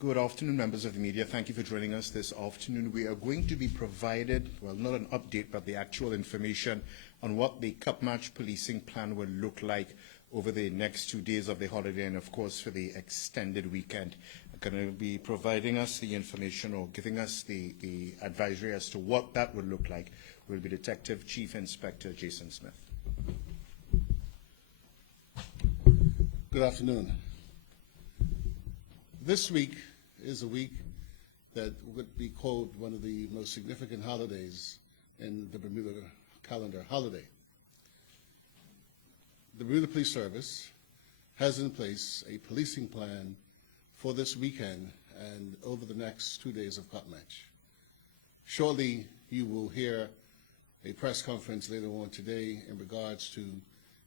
Good afternoon, members of the media. Thank you for joining us this afternoon. We are going to be provided, well, not an update, but the actual information on what the Cup Match policing plan will look like over the next 2 days of the holiday and, of course, for the extended weekend. I'm going to be providing us the information or giving us the advisory as to what that will look like will be Detective Chief Inspector Jason Smith. Good afternoon. This week is a week that would be called one of the most significant holidays in the Bermuda calendar holiday. The Bermuda Police Service has in place a policing plan for this weekend and over the next 2 days of Cup Match. Shortly, you will hear a press conference later on today in regards to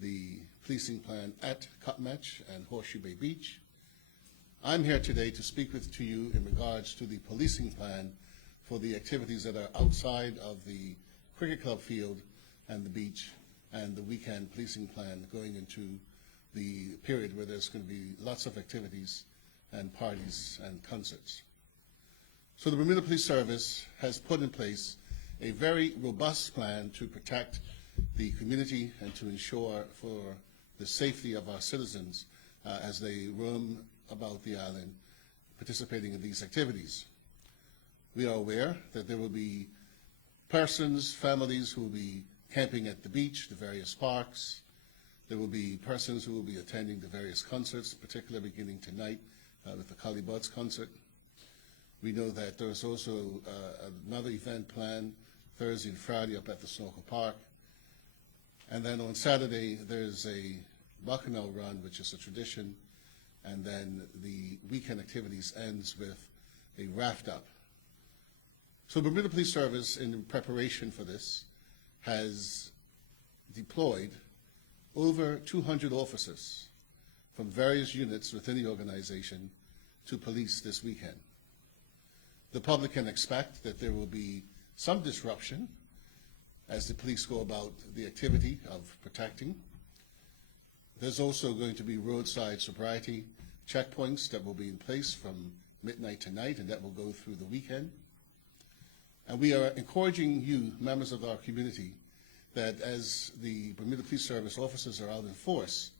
the policing plan at Cup Match and Horseshoe Bay Beach. I'm here today to speak to you in regards to the policing plan for the activities that are outside of the cricket club field and the beach, and the weekend policing plan going into the period where there's going to be lots of activities and parties and concerts. So the Bermuda Police Service has put in place a very robust plan to protect the community and to ensure for the safety of our citizens as they roam about the island participating in these activities. We are aware that there will be persons, families who will be camping at the beach, the various parks. There will be persons who will be attending the various concerts, particularly beginning tonight with the Collie Buds concert. We know that there is also another event planned Thursday and Friday up at the Snorkel Park. And then on Saturday, there's a Bacchanal run, which is a tradition. And then the weekend activities ends with a raft up. So Bermuda Police Service, in preparation for this, has deployed over 200 officers from various units within the organization to police this weekend. The public can expect that there will be some disruption as the police go about the activity of protecting. There's also going to be roadside sobriety checkpoints that will be in place from midnight to night, and that will go through the weekend. And we are encouraging you, members of our community, that as the Bermuda Police Service officers are out in force,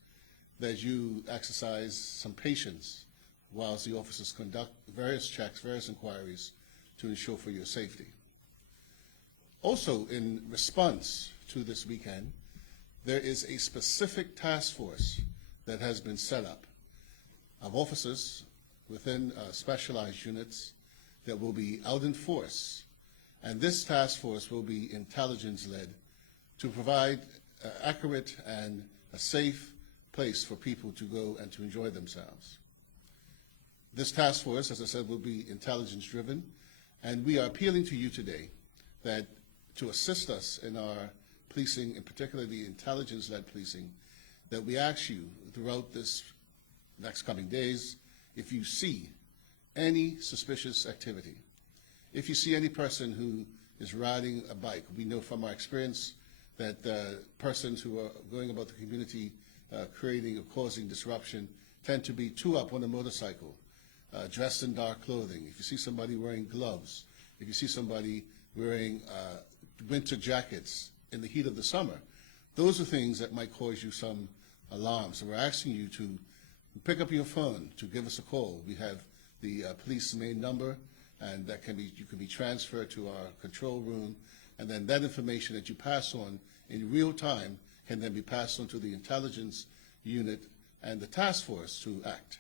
that you exercise some patience whilst the officers conduct various checks, various inquiries to ensure for your safety. Also, in response to this weekend, there is a specific task force that has been set up of officers within specialized units that will be out in force. And this task force will be intelligence-led to provide accurate and a safe place for people to go and to enjoy themselves. This task force, as I said, will be intelligence-driven, and we are appealing to you today that to assist us in our policing, and particularly intelligence-led policing, that we ask you throughout this next coming days, if you see any suspicious activity, if you see any person who is riding a bike, we know from our experience that persons who are going about the community creating or causing disruption tend to be two up on a motorcycle, dressed in dark clothing. If you see somebody wearing gloves, if you see somebody wearing winter jackets in the heat of the summer, those are things that might cause you some alarm. So we're asking you to pick up your phone, to give us a call. We have the police main number, and that can be, you can be transferred to our control room, and then that information that you pass on in real time can then be passed on to the intelligence unit and the task force to act.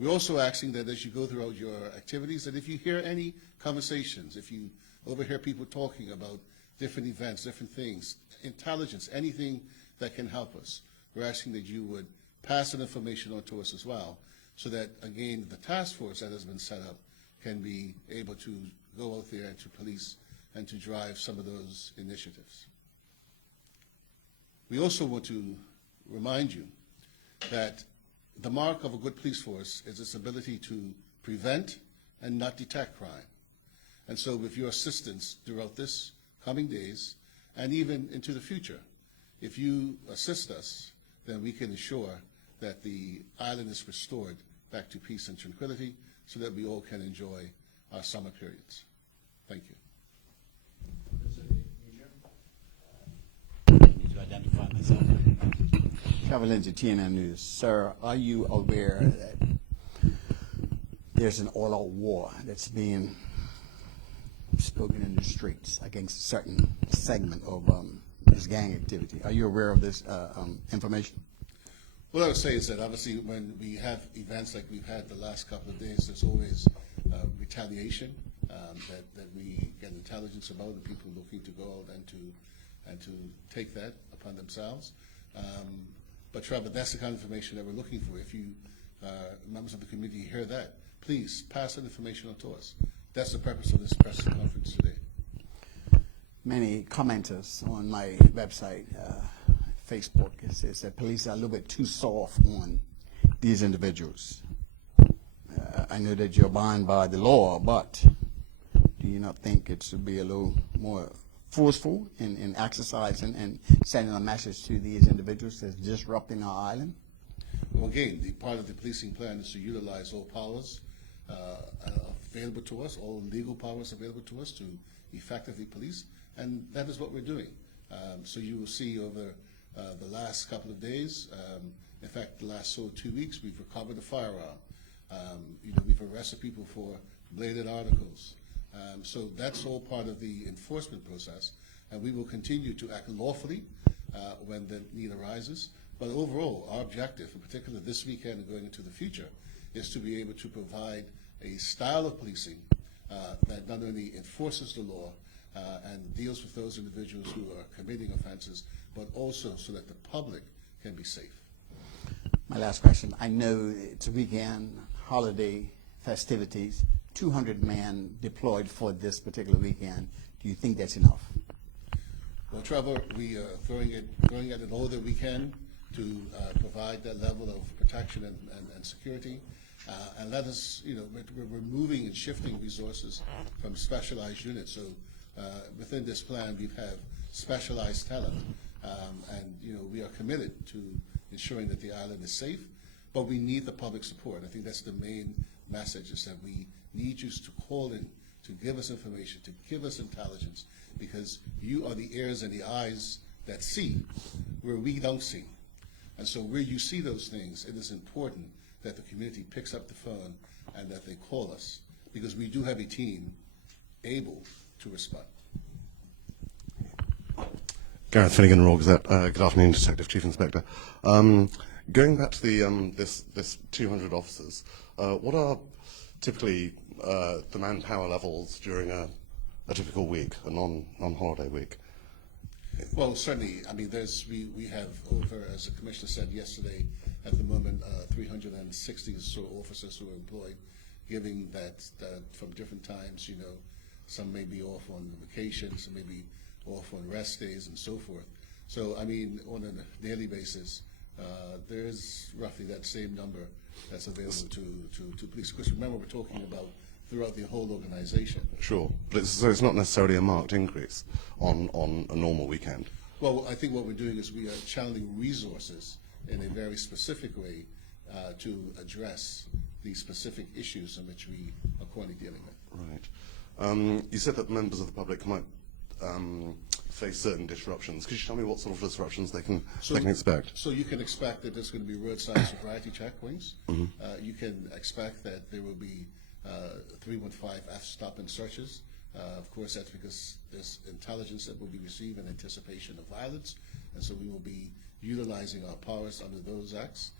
We're also asking that as you go throughout your activities, that if you hear any conversations, if you overhear people talking about different events, different things, intelligence, anything that can help us, we're asking that you would pass that information on to us as well, so that, again, the task force that has been set up can be able to go out there and to police and to drive some of those initiatives. We also want to remind you that the mark of a good police force is its ability to prevent and not detect crime. And so with your assistance throughout this coming days and even into the future, if you assist us, then we can ensure that the island is restored back to peace and tranquility so that we all can enjoy our summer periods. Thank you. Need to identify myself. Travel into TNN News. Sir, are you aware that there's an all-out war that's being spoken in the streets against a certain segment of this gang activity? Are you aware of this information? What I would say is that obviously when we have events like we've had the last couple of days, there's always retaliation that we get intelligence about, and people looking to go out and to take that upon themselves. But Trevor, that's the kind of information that we're looking for. If you members of the committee hear that, please pass that information on to us. That's the purpose of this press conference today. Many commenters on my website, Facebook, it says that police are a little bit too soft on these individuals. I know that you're bound by the law, but do you not think it should be a little more forceful in exercising and sending a message to these individuals that's disrupting our island? Well, again, the part of the policing plan is to utilize all powers available to us, all legal powers available to us to effectively police, and that is what we're doing. So you will see over the last couple of days, in fact, the last 2 weeks, we've recovered a firearm. We've arrested people for bladed articles. So that's all part of the enforcement process, and we will continue to act lawfully when the need arises. But overall, our objective, in particular this weekend and going into the future, is to be able to provide a style of policing that not only enforces the law and deals with those individuals who are committing offenses, but also so that the public can be safe. My last question. I know it's a weekend, holiday festivities, 200 men deployed for this particular weekend. Do you think that's enough? Well, Trevor, we are throwing at it all that we can to provide that level of protection and security. And let us, we're moving and shifting resources from specialized units. So within this plan, we have specialized talent. And, we are committed to ensuring that the island is safe, but we need the public support. I think that's the main message, is that we need you to call in, to give us information, to give us intelligence, because you are the ears and the eyes that see where we don't see. And so where you see those things, it is important that the community picks up the phone and that they call us, because we do have a team able to respond. Gareth Finnegan, Royal Gazette. Good afternoon, Detective Chief Inspector. Going back to the this 200 officers, what are typically the manpower levels during a typical week, a non-holiday week? Well, certainly. I mean, we have over, as the Commissioner said yesterday, at the moment, 360 sort of officers who are employed, giving that from different times, some may be off on vacation, some may be off on rest days and so forth. So, I mean, on a daily basis, there is roughly that same number that's available to police. Of course, remember, we're talking about throughout the whole organization. Sure, but it's not necessarily a marked increase on a normal weekend. Well, I think what we're doing is we are channeling resources in a very specific way to address the specific issues in which we are currently dealing with. Right. You said that members of the public might face certain disruptions. Could you tell me what sort of disruptions they can expect? So you can expect that there's going to be roadside sobriety checkpoints. Mm-hmm. You can expect that there will be 315F stop and searches. Of course, that's because there's intelligence that will be received in anticipation of violence, and so we will be utilizing our powers under those acts.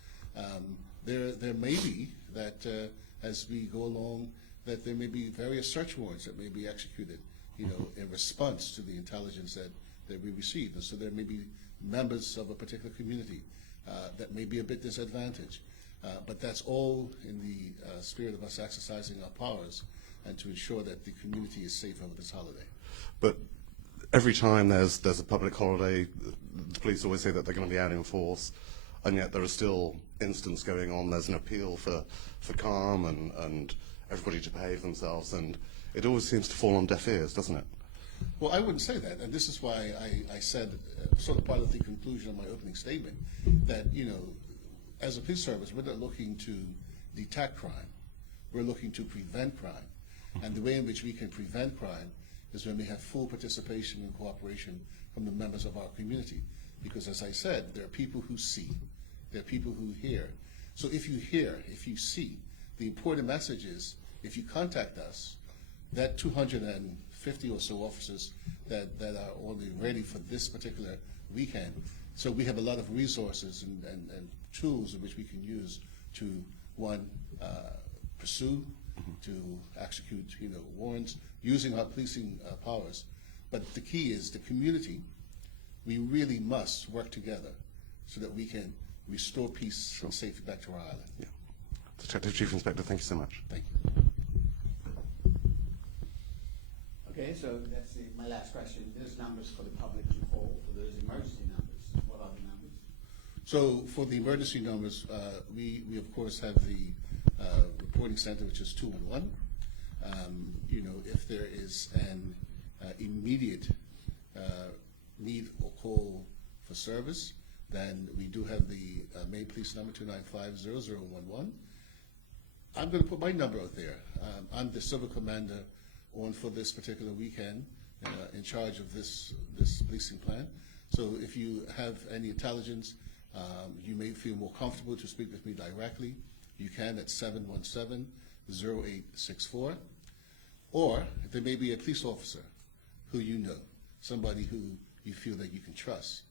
There may be that as we go along, that there may be various search warrants that may be executed, in response to the intelligence that we received. And so there may be members of a particular community that may be a bit disadvantaged. But that's all in the spirit of us exercising our powers and to ensure that the community is safe over this holiday. But every time there's a public holiday, the police always say that they're going to be out in force, and yet there are still incidents going on. There's an appeal for calm and everybody to behave themselves, and it always seems to fall on deaf ears, doesn't it? Well, I wouldn't say that, and this is why I said, sort of part of the conclusion of my opening statement, that, as a police service, we're not looking to detect crime. We're looking to prevent crime. And the way in which we can prevent crime is when we have full participation and cooperation from the members of our community. Because as I said, there are people who see, there are people who hear. So if you hear, if you see, the important message is, if you contact us, that 250 or so officers that are only ready for this particular weekend, so we have a lot of resources and tools in which we can use to, one, pursue, to execute, warrants, using our policing powers. But the key is the community. We really must work together so that we can restore peace and safety back to our island. Yeah. Detective Chief Inspector, thank you so much. Thank you. Okay, so that's my last question. There's numbers for the public to call for those emergency numbers. What are the numbers? So for the emergency numbers, we of course have the reporting center, which is 211. If there is an immediate need or call for service, then we do have the main police number, 295-0011. I'm going to put my number out there. I'm the civil commander on for this particular weekend, in charge of this policing plan. So if you have any intelligence, you may feel more comfortable to speak with me directly. You can at 717-0864. Or there may be a police officer who you know, somebody who you feel that you can trust.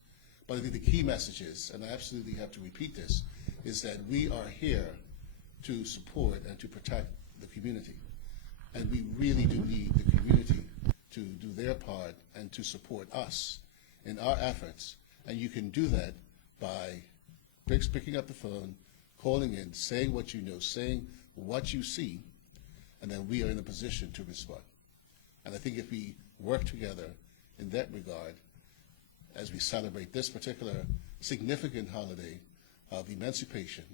But I think the key message is, and I absolutely have to repeat this, is that we are here to support and to protect the community. And we really do need the community to do their part and to support us in our efforts. And you can do that by picking up the phone, calling in, saying what you know, saying what you see, and then we are in a position to respond. And I think if we work together in that regard, as we celebrate this particular significant holiday of emancipation,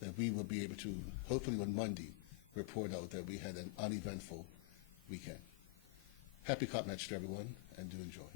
that we will be able to, hopefully on Monday, report out that we had an uneventful weekend. Happy Cop Match to everyone, and do enjoy.